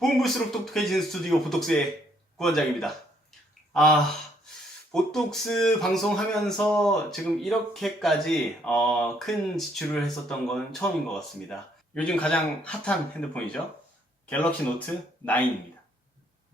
보면 볼수록 똑똑해지는 스튜디오 보톡스의 구원장입니다. 아, 보톡스 방송하면서 지금 이렇게까지 어, 큰 지출을 했었던 건 처음인 것 같습니다. 요즘 가장 핫한 핸드폰이죠. 갤럭시 노트 9입니다.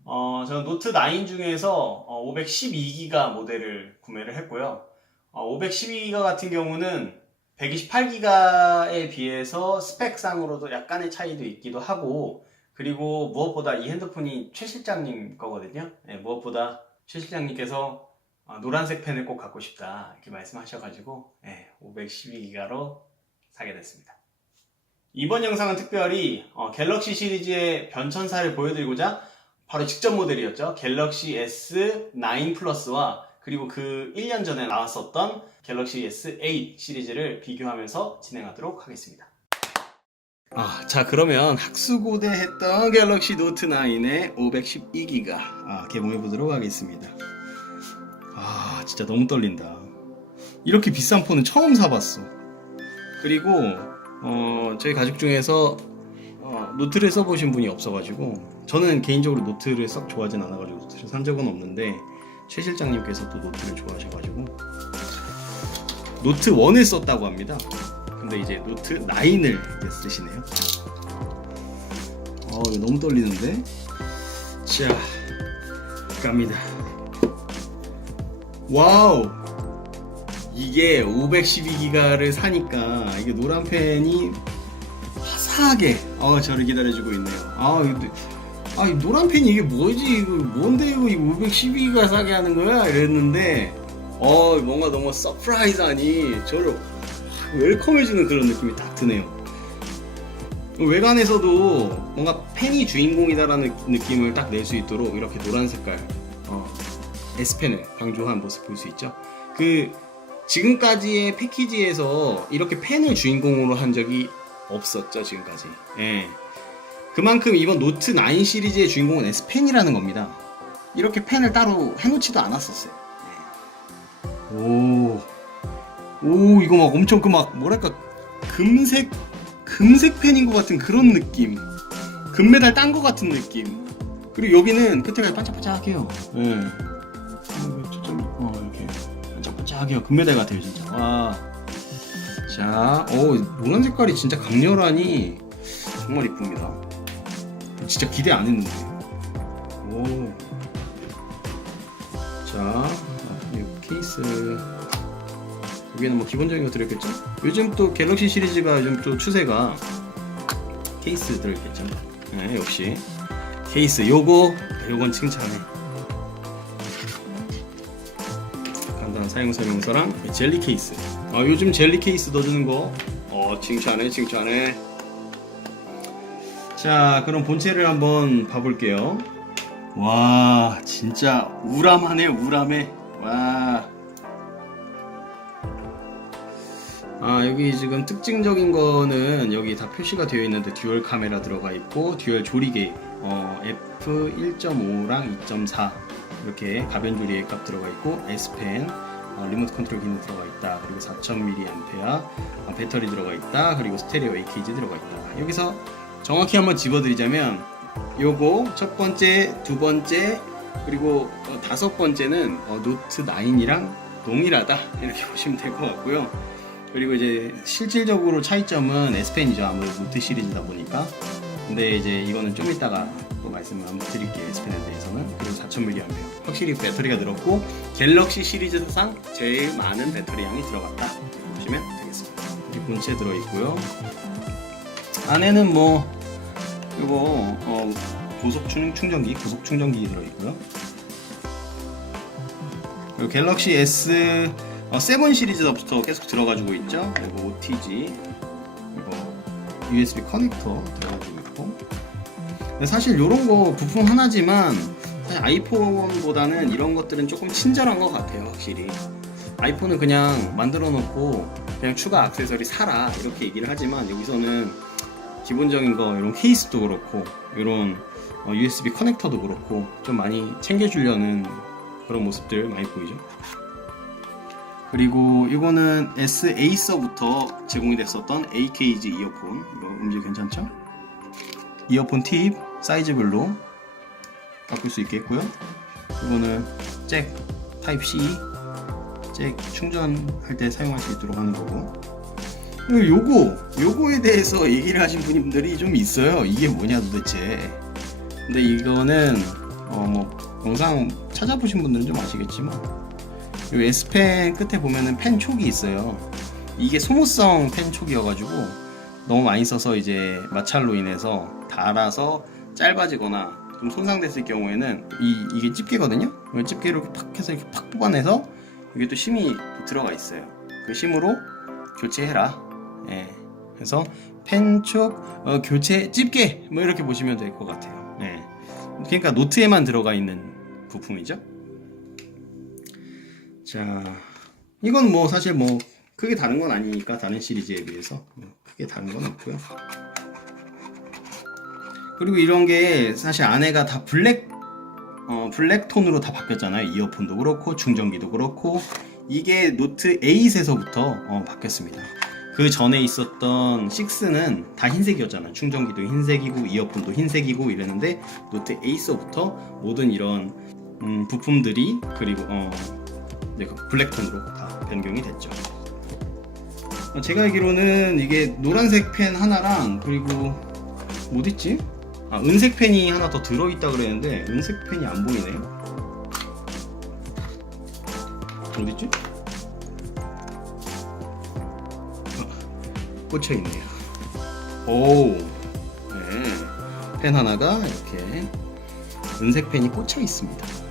어, 저는 노트 9 중에서 512기가 모델을 구매를 했고요. 512기가 같은 경우는 128기가에 비해서 스펙상으로도 약간의 차이도 있기도 하고 그리고 무엇보다 이 핸드폰이 최 실장님 거거든요. 네, 무엇보다 최 실장님께서 어, 노란색 펜을 꼭 갖고 싶다 이렇게 말씀하셔가지고 네, 512기가로 사게 됐습니다. 이번 영상은 특별히 어, 갤럭시 시리즈의 변천사를 보여드리고자 바로 직전 모델이었죠. 갤럭시 S9 플러스와 그리고 그 1년 전에 나왔었던 갤럭시 S8 시리즈를 비교하면서 진행하도록 하겠습니다. 아, 자 그러면 학수고대 했던 갤럭시 노트 9의 512기가 아, 개봉해 보도록 하겠습니다. 아, 진짜 너무 떨린다. 이렇게 비싼 폰은 처음 사봤어. 그리고 어, 저희 가족 중에서 어, 노트를 써보신 분이 없어가지고 저는 개인적으로 노트를 썩 좋아하진 않아가지고 노트를 산 적은 없는데 최 실장님께서 또 노트를 좋아하셔가지고 노트 1을 썼다고 합니다. 근데 이제 노트 9을 이제 쓰시네요. 어, 이거 너무 떨리는데? 자, 갑니다. 와우! 이게 512기가를 사니까 이게 노란 펜이 화사하게 어, 저를 기다려주고 있네요. 아, 근데 아, 이 노란 펜이 이게 뭐지? 이거 뭔데 이거 512기가 사게 하는 거야? 이랬는데 어, 뭔가 너무 서프라이즈하니 저를 웰컴해주는 그런 느낌이 딱 드네요. 외관에서도 뭔가 펜이 주인공이다라는 느낌을 딱 낼 수 있도록 이렇게 노란 색깔 어, S펜을 강조한 모습 볼 수 있죠. 그 지금까지의 패키지에서 이렇게 펜을 주인공으로 한 적이 없었죠 지금까지. 예. 그만큼 이번 노트 9 시리즈의 주인공은 S펜이라는 겁니다. 이렇게 펜을 따로 해놓지도 않았었어요. 예. 오, 오 이거 막 엄청 그 막 뭐랄까 금색 금색 펜인 것 같은 그런 느낌. 금메달 딴 것 같은 느낌. 그리고 여기는 끝에가 반짝반짝해요. 예. 어, 초점, 어, 이렇게 반짝반짝해요. 금메달 같아요 진짜. 와. 자, 오 노란 색깔이 진짜 강렬하니 정말 이쁩니다. 진짜 기대 안 했는데. 오. 자, 이 케이스. 여기는 뭐 기본적인 거 들어있겠죠? 요즘 또 갤럭시 시리즈가 요즘 또 추세가 케이스 들어있겠죠? 네, 역시. 케이스, 요거, 요건 칭찬해. 간단한 사용 설명서랑 젤리 케이스. 아, 요즘 젤리 케이스 넣어주는 거, 어, 칭찬해, 칭찬해. 자, 그럼 본체를 한번 봐볼게요. 와, 진짜 우람하네, 우람해. 와. 아, 여기 지금 특징적인 거는 여기 다 표시가 되어 있는데 듀얼 카메라 들어가 있고 듀얼 조리개 어, f1.5랑 2.4 이렇게 가변 조리개 값 들어가 있고 S펜 어, 리모트 컨트롤 기능 들어가 있다. 그리고 4000mAh 어, 배터리 들어가 있다. 그리고 스테레오 AKG 들어가 있다. 여기서 정확히 한번 집어드리자면 요거 첫 번째 두 번째 그리고 어, 다섯 번째는 어, 노트 9이랑 동일하다. 이렇게 보시면 될 것 같고요 그리고 이제 실질적으로 차이점은 S펜이죠. 아무래도 노트 시리즈다 보니까. 근데 이제 이거는 좀 이따가 또 말씀을 한번 드릴게요. S펜에 대해서는. 그리고 4000mAh 확실히 배터리가 늘었고 갤럭시 시리즈 사상 제일 많은 배터리 양이 들어갔다. 보시면 되겠습니다. 이렇게 본체 들어있고요. 안에는 뭐 이거 어, 고속 충, 충전기 고속 충전기 들어있고요. 그리고 갤럭시 S 어, 7 시리즈부터 계속 들어가지고 있죠. 그리고 OTG, 그리고 USB 커넥터 들어가지고 있고. 사실 이런 거 부품 하나지만 사실 아이폰보다는 이런 것들은 조금 친절한 것 같아요, 확실히. 아이폰은 그냥 만들어 놓고 그냥 추가 액세서리 사라 이렇게 얘기를 하지만 여기서는 기본적인 거 이런 케이스도 그렇고 이런 어, USB 커넥터도 그렇고 좀 많이 챙겨주려는 그런 모습들 많이 보이죠. 그리고 이거는 S 에이서부터 제공이 됐었던 AKG 이어폰 이거 음질 괜찮죠? 이어폰 팁 사이즈별로 바꿀 수 있겠고요. 이거는 잭 타입 C 잭 충전할 때 사용할 수 있도록 하는 거고. 요거 요거에 대해서 얘기를 하신 분들이 좀 있어요. 이게 뭐냐 도대체. 근데 이거는 어 뭐 영상 찾아보신 분들은 좀 아시겠지만 요 S펜 끝에 보면은 펜 촉이 있어요. 이게 소모성 펜 촉이어가지고 너무 많이 써서 이제 마찰로 인해서 닳아서 짧아지거나 좀 손상됐을 경우에는 이 이게 집게거든요. 이 이렇게 팍 해서 이렇게 팍 뽑아내서 이게 또 심이 들어가 있어요. 그 심으로 교체해라. 예. 그래서 펜촉 어, 교체 집게 뭐 이렇게 보시면 될 것 같아요. 예. 그러니까 노트에만 들어가 있는 부품이죠. 자, 이건 뭐 사실 뭐 크게 다른 건 아니니까 다른 시리즈에 비해서 뭐 크게 다른 건 없고요. 그리고 이런 게 사실 안에가 다 블랙 어, 블랙 톤으로 다 바뀌었잖아요. 이어폰도 그렇고 충전기도 그렇고 이게 노트 8에서부터 어, 바뀌었습니다. 그 전에 있었던 6는 다 흰색이었잖아요. 충전기도 흰색이고 이어폰도 흰색이고 이랬는데 노트 8서부터 모든 이런 음, 부품들이 그리고 어, 블랙톤으로 다 변경이 됐죠. 어, 제가 알기로는 이게 노란색 펜 하나랑 그리고 뭐 어딨지? 아 은색 펜이 하나 더 들어있다 그랬는데 은색 펜이 안 보이네요. 어딨지? 어, 꽂혀 있네요. 오, 네. 펜 하나가 이렇게 은색 펜이 꽂혀 있습니다.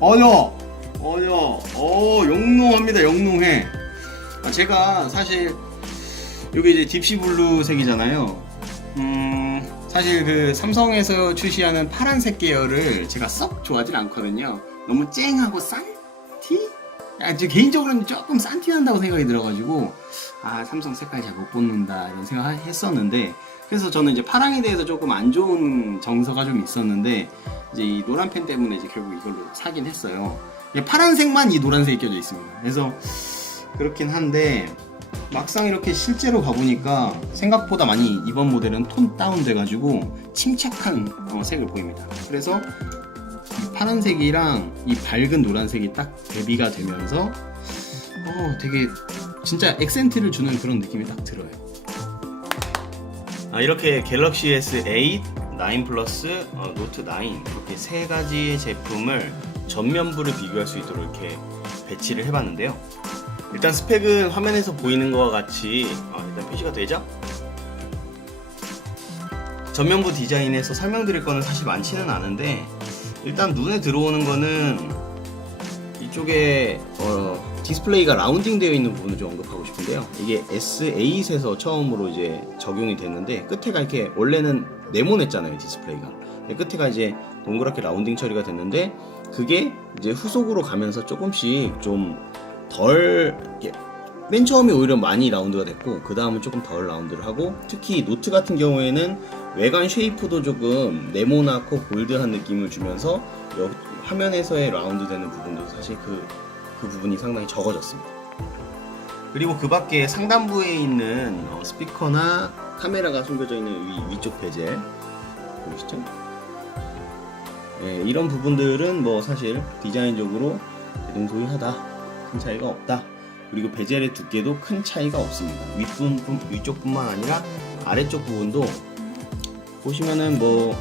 어여, 어여, 어 영롱합니다. 영롱해. 아, 제가 사실 이게 이제 딥시 블루 색이잖아요. 음, 사실 그 삼성에서 출시하는 파란색 계열을 제가 썩 좋아하진 않거든요. 너무 쨍하고 산티? 아, 저 개인적으로는 조금 산티 난다고 생각이 들어가지고, 아, 삼성 색깔 잘 못 뽑는다, 이런 생각을 했었는데, 그래서 저는 이제 파랑에 대해서 조금 안 좋은 정서가 좀 있었는데, 이제 이 노란 펜 때문에 이제 결국 이걸로 사긴 했어요. 파란색만 이 노란색이 껴져 있습니다. 그래서 그렇긴 한데, 막상 이렇게 실제로 가보니까 생각보다 많이 이번 모델은 톤 다운 돼가지고 침착한 어, 색을 보입니다. 그래서 이 파란색이랑 이 밝은 노란색이 딱 대비가 되면서 어 되게 진짜 액센트를 주는 그런 느낌이 딱 들어요. 아, 이렇게 갤럭시 S8, 9 플러스, 어, 노트 9 이렇게 세 가지의 제품을 전면부를 비교할 수 있도록 이렇게 배치를 해봤는데요. 일단 스펙은 화면에서 보이는 것과 같이 어, 일단 표시가 되죠? 전면부 디자인에서 설명드릴 거는 사실 많지는 않은데 일단 눈에 들어오는 거는 이쪽에 어, 디스플레이가 라운딩 되어 있는 부분을 좀 언급하고 싶은데요. 이게 S8에서 처음으로 이제 적용이 됐는데 끝에가 이렇게 원래는 네모냈잖아요 디스플레이가. 끝에가 이제 동그랗게 라운딩 처리가 됐는데 그게 이제 후속으로 가면서 조금씩 좀덜 맨 처음에 오히려 많이 라운드가 됐고 그 다음은 조금 덜 라운드를 하고 특히 노트 같은 경우에는 외관 쉐이프도 조금 네모나고 볼드한 느낌을 주면서 여- 화면에서의 라운드 되는 부분도 사실 그, 그 부분이 상당히 적어졌습니다. 그리고 그 밖에 상단부에 있는 어, 스피커나 카메라가 숨겨져 있는 위, 위쪽 베젤 보이시죠? 예, 이런 부분들은 뭐 사실 디자인적으로 대동소이하다 큰 차이가 없다 그리고 베젤의 두께도 큰 차이가 없습니다 윗부분 위쪽뿐만 아니라 아래쪽 부분도 보시면은 뭐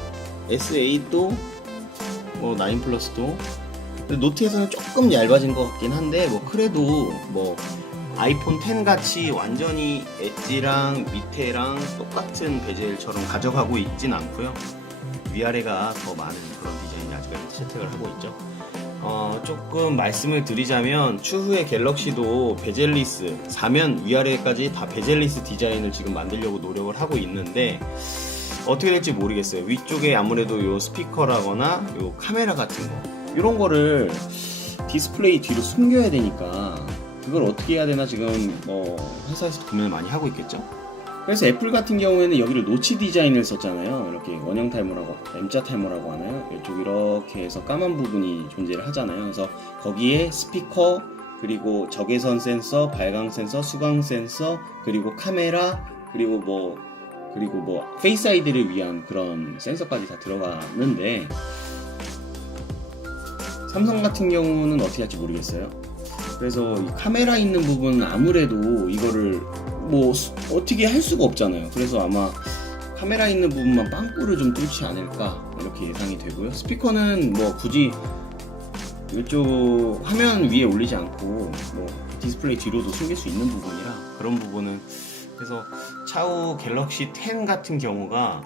S8도 뭐9 플러스도 노트에서는 조금 얇아진 것 같긴 한데 뭐 그래도 뭐 아이폰 10 같이 완전히 엣지랑 밑에랑 똑같은 베젤처럼 가져가고 있진 않고요 위아래가 더 많은 그런 디자인이 아직까지 채택을 하고 있죠. 어, 조금 말씀을 드리자면 추후에 갤럭시도 베젤리스 사면 위아래까지 다 베젤리스 디자인을 지금 만들려고 노력을 하고 있는데 어떻게 될지 모르겠어요. 위쪽에 아무래도 요 스피커라거나 요 카메라 같은 거 이런 거를 디스플레이 뒤로 숨겨야 되니까 그걸 어떻게 해야 되나 지금 뭐 회사에서 고민을 많이 하고 있겠죠. 그래서 애플 같은 경우에는 여기를 노치 디자인을 썼잖아요. 이렇게 원형 탈모라고 M자 탈모라고 하나요? 이쪽 이렇게 해서 까만 부분이 존재를 하잖아요. 그래서 거기에 스피커 그리고 적외선 센서, 발광 센서, 수광 센서 그리고 카메라 그리고 뭐 그리고 뭐 페이스 아이디를 위한 그런 센서까지 다 들어가는데 삼성 같은 경우는 어떻게 할지 모르겠어요. 그래서 이 카메라 있는 부분은 아무래도 이거를 뭐 수- 어떻게 할 수가 없잖아요. 그래서 아마 카메라 있는 부분만 빵꾸를 좀 뚫지 않을까 이렇게 예상이 되고요. 스피커는 뭐 굳이 이쪽 화면 위에 올리지 않고 뭐 디스플레이 뒤로도 숨길 수 있는 부분이라 그런 부분은 그래서 차후 갤럭시 10 같은 경우가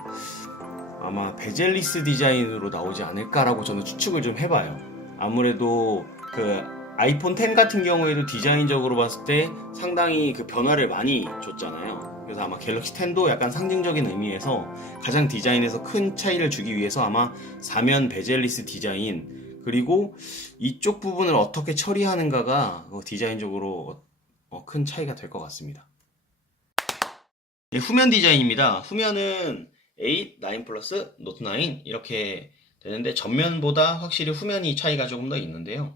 아마 베젤리스 디자인으로 나오지 않을까라고 저는 추측을 좀 해봐요. 아무래도 그 아이폰 10 같은 경우에도 디자인적으로 봤을 때 상당히 그 변화를 많이 줬잖아요. 그래서 아마 갤럭시 10도 약간 상징적인 의미에서 가장 디자인에서 큰 차이를 주기 위해서 아마 사면 베젤리스 디자인 그리고 이쪽 부분을 어떻게 처리하는가가 어, 디자인적으로 어, 큰 차이가 될 것 같습니다. 예, 후면 디자인입니다. 후면은 8, 9 플러스, 노트 9 이렇게 되는데 전면보다 확실히 후면이 차이가 조금 더 있는데요.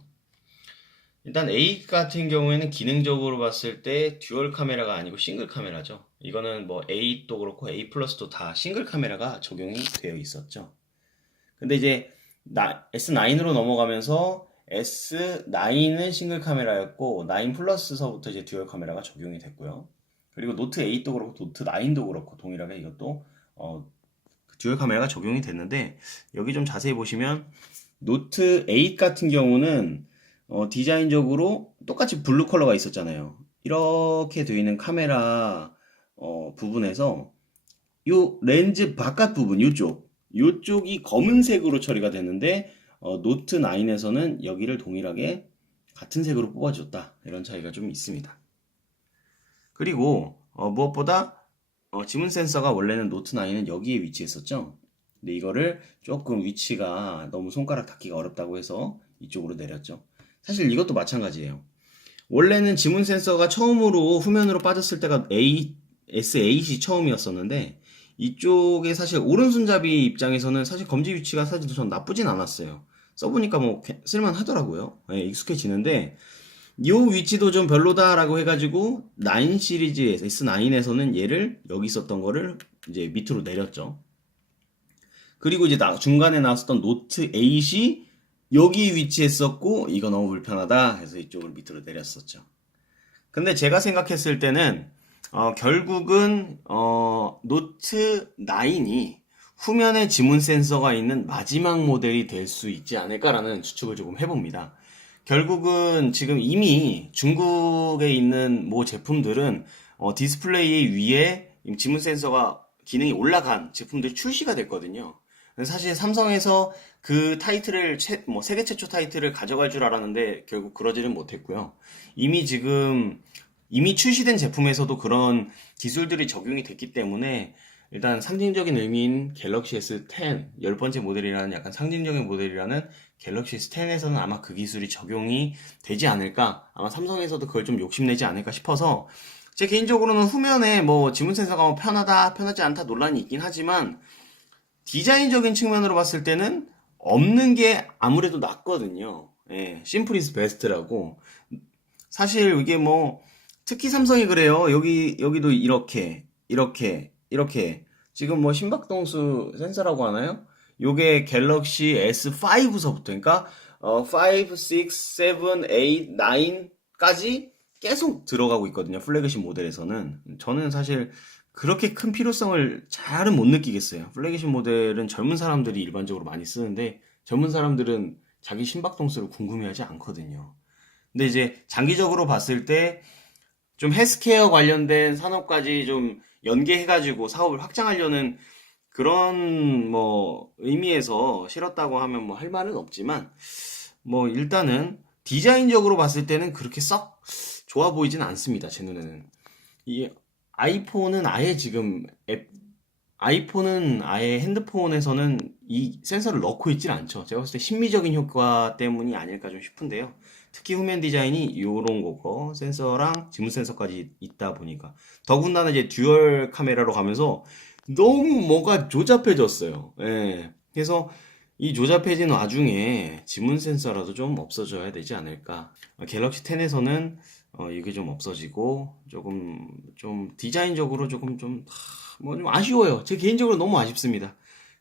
일단 8 같은 경우에는 기능적으로 봤을 때 듀얼 카메라가 아니고 싱글 카메라죠. 이거는 뭐 8도 그렇고 8 플러스도 다 싱글 카메라가 적용이 되어 있었죠. 근데 이제 나- S9으로 넘어가면서 S9은 싱글 카메라였고 9 플러스서부터 이제 듀얼 카메라가 적용이 됐고요. 그리고 노트 8도 그렇고 노트 9도 그렇고 동일하게 이것도 어, 듀얼 카메라가 적용이 됐는데 여기 좀 자세히 보시면 노트 8 같은 경우는 어, 디자인적으로 똑같이 블루 컬러가 있었잖아요. 이렇게 되어 있는 카메라 어, 부분에서 요 렌즈 바깥 부분 요쪽 요쪽이 검은색으로 처리가 됐는데 어, 노트 9에서는 여기를 동일하게 같은 색으로 뽑아줬다 이런 차이가 좀 있습니다. 그리고 어, 무엇보다 어, 지문 센서가 원래는 노트 9은 여기에 위치했었죠. 근데 이거를 조금 위치가 너무 손가락 닿기가 어렵다고 해서 이쪽으로 내렸죠. 사실 이것도 마찬가지예요. 원래는 지문 센서가 처음으로 후면으로 빠졌을 때가 A, S8이 처음이었었는데 이쪽에 사실 오른손잡이 입장에서는 사실 검지 위치가 사실 전 나쁘진 않았어요. 써보니까 뭐 개- 쓸만하더라고요. 예, 익숙해지는데 이 위치도 좀 별로다라고 해가지고 9 시리즈 S9에서는 얘를 여기 있었던 거를 이제 밑으로 내렸죠. 그리고 이제 나- 중간에 나왔었던 노트 8이 여기 위치했었고 이거 너무 불편하다 해서 이쪽을 밑으로 내렸었죠. 근데 제가 생각했을 때는 어, 결국은 어, 노트 9이 후면에 지문 센서가 있는 마지막 모델이 될 수 있지 않을까라는 추측을 조금 해봅니다. 결국은 지금 이미 중국에 있는 모 제품들은 어, 디스플레이 위에 지문 센서가 기능이 올라간 제품들이 출시가 됐거든요. 사실 삼성에서 그 타이틀을 최, 뭐 세계 최초 타이틀을 가져갈 줄 알았는데 결국 그러지는 못했고요. 이미 지금 이미 출시된 제품에서도 그런 기술들이 적용이 됐기 때문에 일단 상징적인 의미인 갤럭시 S10 열 번째 모델이라는 약간 상징적인 모델이라는 갤럭시 S10에서는 아마 그 기술이 적용이 되지 않을까 아마 삼성에서도 그걸 좀 욕심내지 않을까 싶어서 제 개인적으로는 후면에 뭐 지문 센서가 뭐 편하다 편하지 않다 논란이 있긴 하지만 디자인적인 측면으로 봤을 때는 없는 게 아무래도 낫거든요. 예, 심플 이즈 베스트라고. 사실 이게 뭐 특히 삼성이 그래요. 여기 여기도 이렇게 이렇게 이렇게 지금 뭐 심박동수 센서라고 하나요? 요게 갤럭시 S5서부터 그러니까 어, 5, 6, 7, 8, 9까지 계속 들어가고 있거든요. 플래그십 모델에서는. 저는 사실 그렇게 큰 필요성을 잘은 못 느끼겠어요. 플래그십 모델은 젊은 사람들이 일반적으로 많이 쓰는데 젊은 사람들은 자기 심박동수를 궁금해하지 않거든요. 근데 이제 장기적으로 봤을 때 좀 헬스케어 관련된 산업까지 좀 연계해가지고 사업을 확장하려는 그런 뭐 의미에서 실었다고 하면 뭐 할 말은 없지만 뭐 일단은 디자인적으로 봤을 때는 그렇게 썩 좋아 보이진 않습니다. 제 눈에는. 이 아이폰은 아예 지금 앱 아이폰은 아예 핸드폰에서는 이 센서를 넣고 있질 않죠. 제가 봤을 때 심미적인 효과 때문이 아닐까 좀 싶은데요. 특히 후면 디자인이 요런 거고 센서랑 지문 센서까지 있다 보니까 더군다나 이제 듀얼 카메라로 가면서 너무 뭐가 조잡해졌어요. 예. 그래서 이 조잡해진 와중에 지문 센서라도 좀 없어져야 되지 않을까. 어, 갤럭시 10에서는 어, 이게 좀 없어지고 조금 좀 디자인적으로 조금 좀 하, 뭐좀 아쉬워요. 제 개인적으로 너무 아쉽습니다.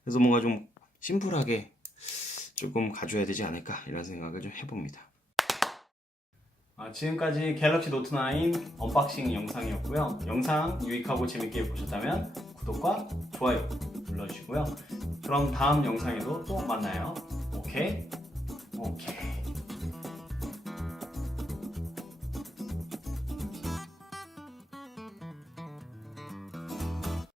그래서 뭔가 좀 심플하게 조금 가져야 되지 않을까 이런 생각을 좀 해봅니다. 아, 지금까지 갤럭시 노트 9 언박싱 영상이었고요. 영상 유익하고 재밌게 보셨다면 구독과 좋아요 눌러주시고요. 그럼 다음 영상에도 또 만나요. 오케이? 오케이.